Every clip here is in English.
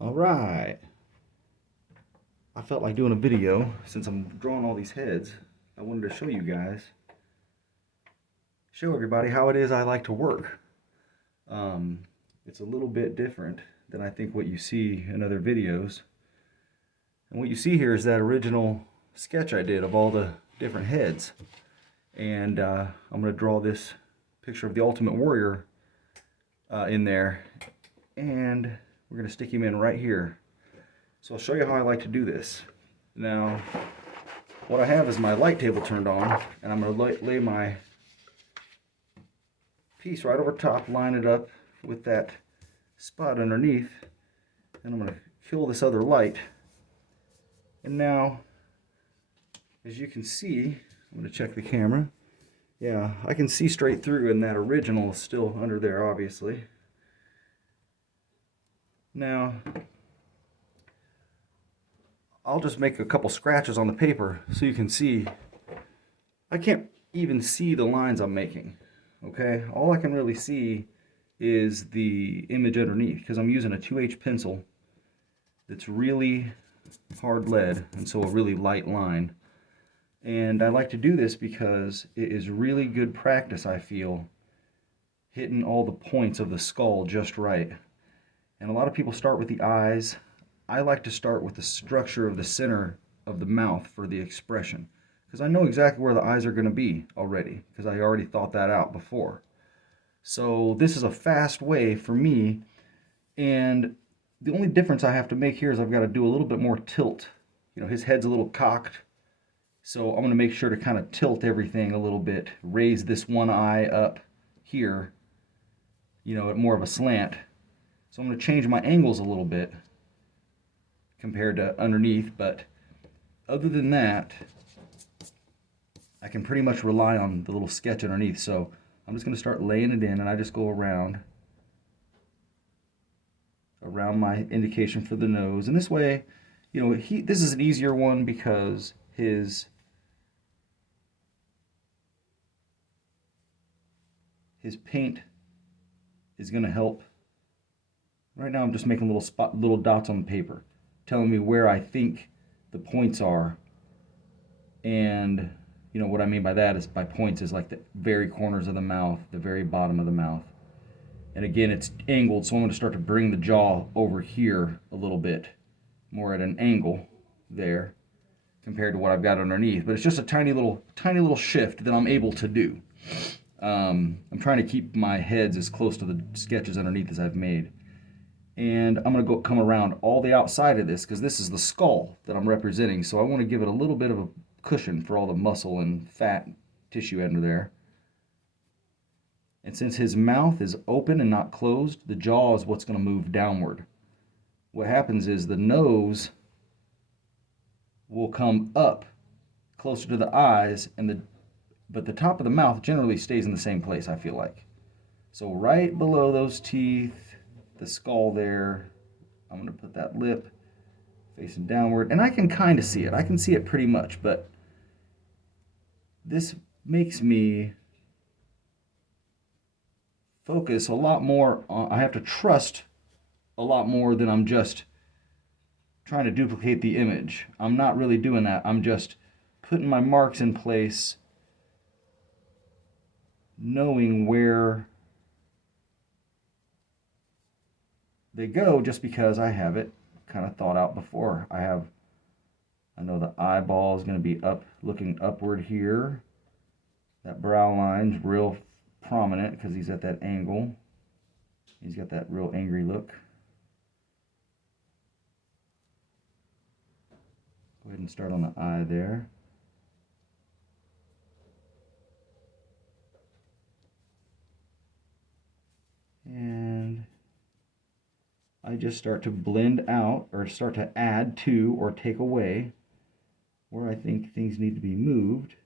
All right. I felt like doing a video since I'm drawing all these heads. I wanted to show you guys, show everybody how it is I like to work. Um, it's a little bit different than I think what you see in other videos. And what you see here is that original sketch I did of all the different heads. And I'm going to draw this picture of the Ultimate Warrior in there. And we're going to stick him in right here. So I'll show you how I like to do this. Now, what I have is my light table turned on, and I'm going to lay my piece right over top, line it up with that spot underneath, and I'm going to kill this other light. And now, as you can see, I'm going to check the camera. Yeah, I can see straight through, and that original is still under there, obviously. Now, I'll just make a couple scratches on the paper so you can see. I can't even see the lines I'm making, okay? All I can really see is the image underneath because I'm using a 2H pencil that's really hard lead, and so a really light line. And I like to do this because it is really good practice, I feel, hitting all the points of the skull just right. And a lot of people start with the eyes. I like to start with the structure of the center of the mouth for the expression, because I know exactly where the eyes are going to be already, because I already thought that out before. So this is a fast way for me, and the only difference I have to make here is I've got to do a little bit more tilt. You know, his head's a little cocked, so I'm going to make sure to kind of tilt everything a little bit, raise this one eye up here, you know, at more of a slant. So I'm going to change my angles a little bit compared to underneath, but other than that, I can pretty much rely on the little sketch underneath. So I'm just going to start laying it in, and I just go around my indication for the nose. And this way, you know, this is an easier one because his paint is going to help. Right now I'm just making little dots on the paper, telling me where I think the points are. And you know what I mean by that is by points is like the very corners of the mouth, the very bottom of the mouth. And again, it's angled, so I'm going to start to bring the jaw over here a little bit more at an angle there compared to what I've got underneath. But it's just a tiny little shift that I'm able to do. I'm trying to keep my heads as close to the sketches underneath as I've made. And I'm going to come around all the outside of this because this is the skull that I'm representing. So I want to give it a little bit of a cushion for all the muscle and fat tissue under there. And since his mouth is open and not closed, the jaw is what's going to move downward. What happens is the nose will come up closer to the eyes, but the top of the mouth generally stays in the same place, I feel like. So right below those teeth, the skull there, I'm going to put that lip facing downward, and I can kind of see it. I can see it pretty much, but this makes me focus a lot more on, I have to trust a lot more than I'm just trying to duplicate the image. I'm not really doing that. I'm just putting my marks in place, knowing where they go just because I have it kind of thought out before. I know the eyeball is going to be up, looking upward here. That brow line's real prominent because he's at that angle. He's got that real angry look. Go ahead and start on the eye there. And I just start to blend out or start to add to or take away where I think things need to be moved.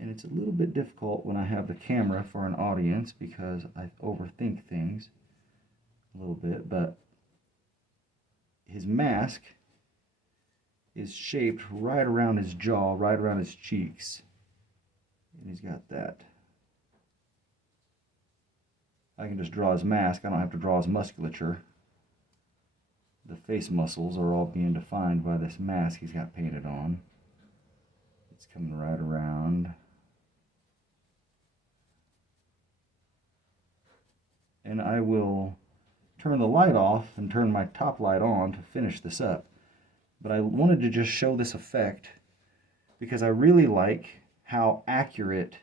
And it's a little bit difficult when I have the camera for an audience because I overthink things a little bit, but his mask is shaped right around his jaw, right around his cheeks. And he's got that I can just draw his mask. I don't have to draw his musculature. The face muscles are all being defined by this mask he's got painted on. It's coming right around. And I will turn the light off and turn my top light on to finish this up. But I wanted to just show this effect because I really like how accurate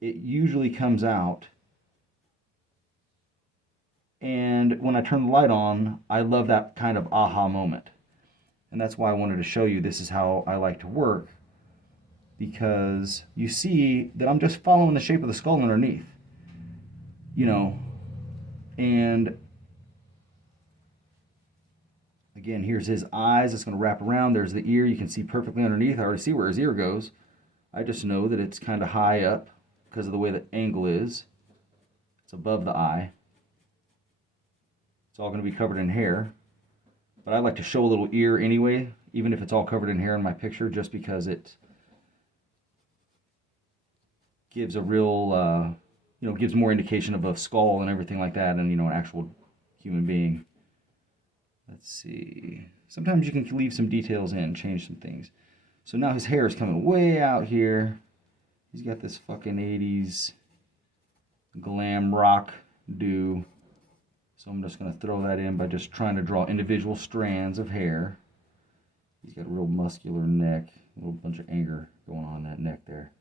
it usually comes out. And when I turn the light on, I love that kind of aha moment. And that's why I wanted to show you this is how I like to work, because you see that I'm just following the shape of the skull underneath, you know. And again, here's his eyes. It's going to wrap around. There's the ear. You can see perfectly underneath. I already see where his ear goes. I just know that it's kind of high up because of the way the angle is. It's above the eye. It's all going to be covered in hair. But I like to show a little ear anyway, even if it's all covered in hair in my picture, just because it gives a real, gives more indication of a skull and everything like that, and, an actual human being. Let's see. Sometimes you can leave some details in, change some things. So now his hair is coming way out here. He's got this fucking 80s glam rock do. So I'm just going to throw that in by just trying to draw individual strands of hair. He's got a real muscular neck, a little bunch of anger going on in that neck there.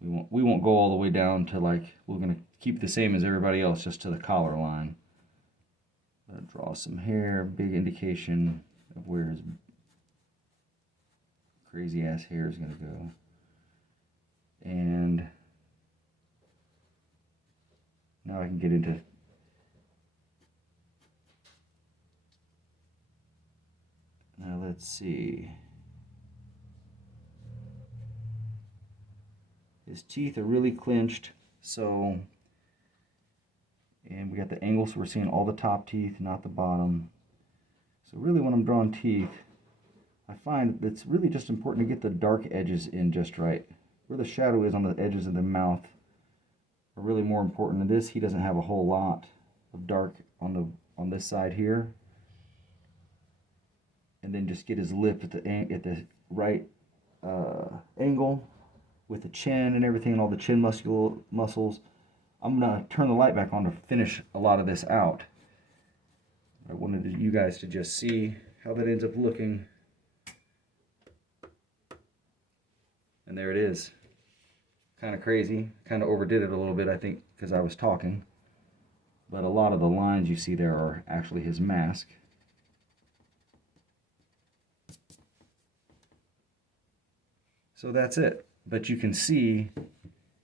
We won't go all the way down to we're going to keep the same as everybody else, just to the collar line. Draw some hair, big indication of where his crazy ass hair is going to go. And now I can get into let's see. His teeth are really clenched, and we got the angle, so we're seeing all the top teeth, not the bottom. So really when I'm drawing teeth, I find it's really just important to get the dark edges in just right. Where the shadow is on the edges of the mouth are really more important than this. He doesn't have a whole lot of dark on this side here. And then just get his lip at the right angle with the chin and everything, and all the chin muscles. I'm going to turn the light back on to finish a lot of this out. I wanted you guys to just see how that ends up looking. And there it is. Kind of crazy. Kind of overdid it a little bit, I think, because I was talking. But a lot of the lines you see there are actually his mask. So that's it. But you can see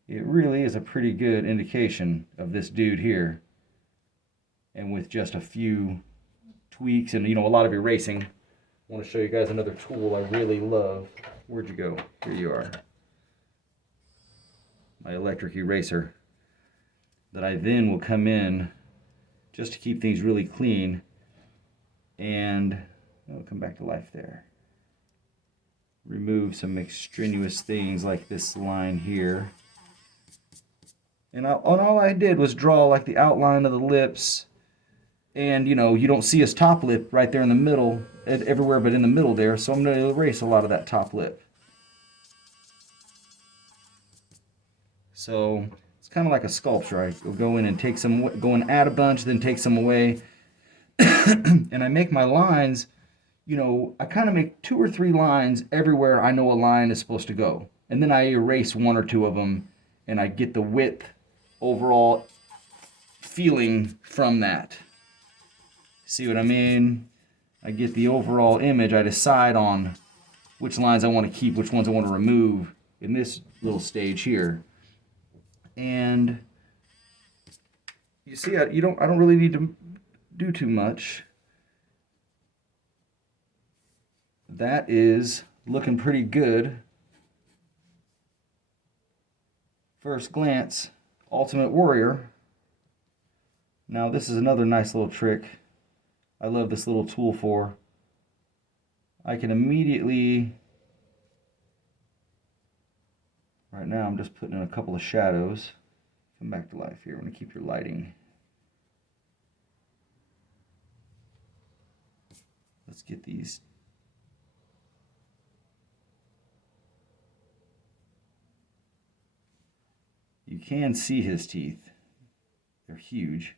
it really is a pretty good indication of this dude here. And with just a few tweaks and, a lot of erasing. I want to show you guys another tool I really love. Where'd you go? Here you are. My electric eraser. That I then will come in just to keep things really clean. And I'll come back to life there. Remove some extraneous things like this line here. And all I did was draw the outline of the lips. And, you don't see his top lip right there in the middle, everywhere but in the middle there. So I'm going to erase a lot of that top lip. So it's kind of like a sculpture. I will go in and go and add a bunch, then take some away. And I make my lines, I kind of make 2 or 3 lines everywhere I know a line is supposed to go. And then I erase 1 or 2 of them, and I get the width overall feeling from that. See what I mean? I get the overall image. I decide on which lines I want to keep, which ones I want to remove in this little stage here. And you see, I don't really need to do too much. That is looking pretty good. First glance, Ultimate Warrior. Now this is another nice little trick I love this little tool for. I can immediately, right now I'm just putting in a couple of shadows. Come back to life here. I'm going to keep your lighting Let's get these. You can see his teeth. They're huge.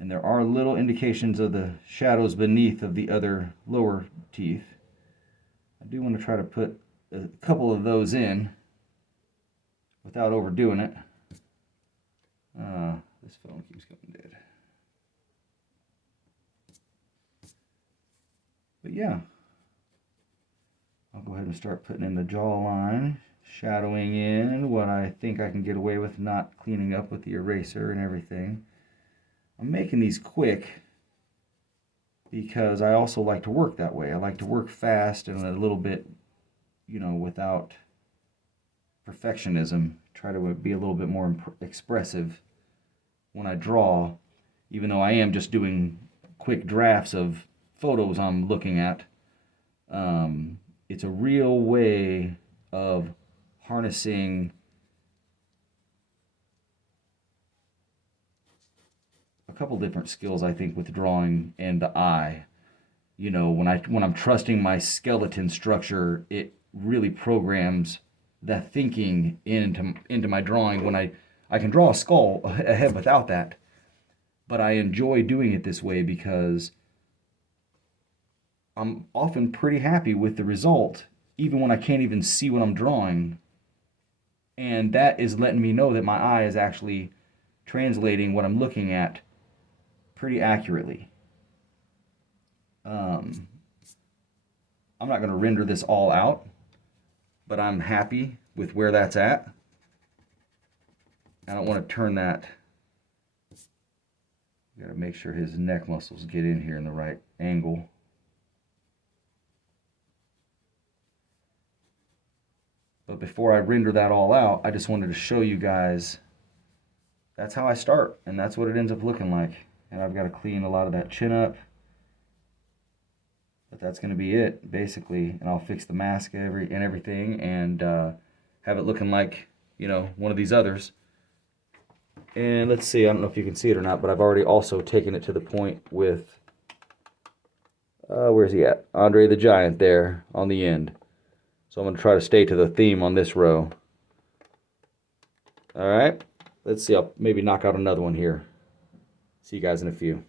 And there are little indications of the shadows beneath of the other lower teeth. I do want to try to put a couple of those in without overdoing it. This phone keeps going dead. But yeah, I'll go ahead and start putting in the jawline, shadowing in what I think I can get away with not cleaning up with the eraser and everything. I'm making these quick because I also like to work that way. I like to work fast and a little bit, you know, without perfectionism. Try to be a little bit more expressive when I draw, even though I am just doing quick drafts of photos I'm looking at. It's a real way of harnessing a couple different skills, I think, with drawing and the eye. You know, when I'm trusting my skeleton structure, it really programs that thinking into my drawing. When I can draw a skull ahead without that, but I enjoy doing it this way because I'm often pretty happy with the result, even when I can't even see what I'm drawing. And that is letting me know that my eye is actually translating what I'm looking at pretty accurately. I'm not going to render this all out, but I'm happy with where that's at. I don't want to turn that. Got to make sure his neck muscles get in here in the right angle. But before I render that all out, I just wanted to show you guys that's how I start, and that's what it ends up looking like. And I've got to clean a lot of that chin up. But that's going to be it, basically. And I'll fix the mask and everything and have it looking like, you know, one of these others. And let's see, I don't know if you can see it or not, but I've already also taken it to the point with, where's he at? Andre the Giant there on the end. So I'm going to try to stay to the theme on this row. All right, let's see, I'll maybe knock out another one here. See you guys in a few.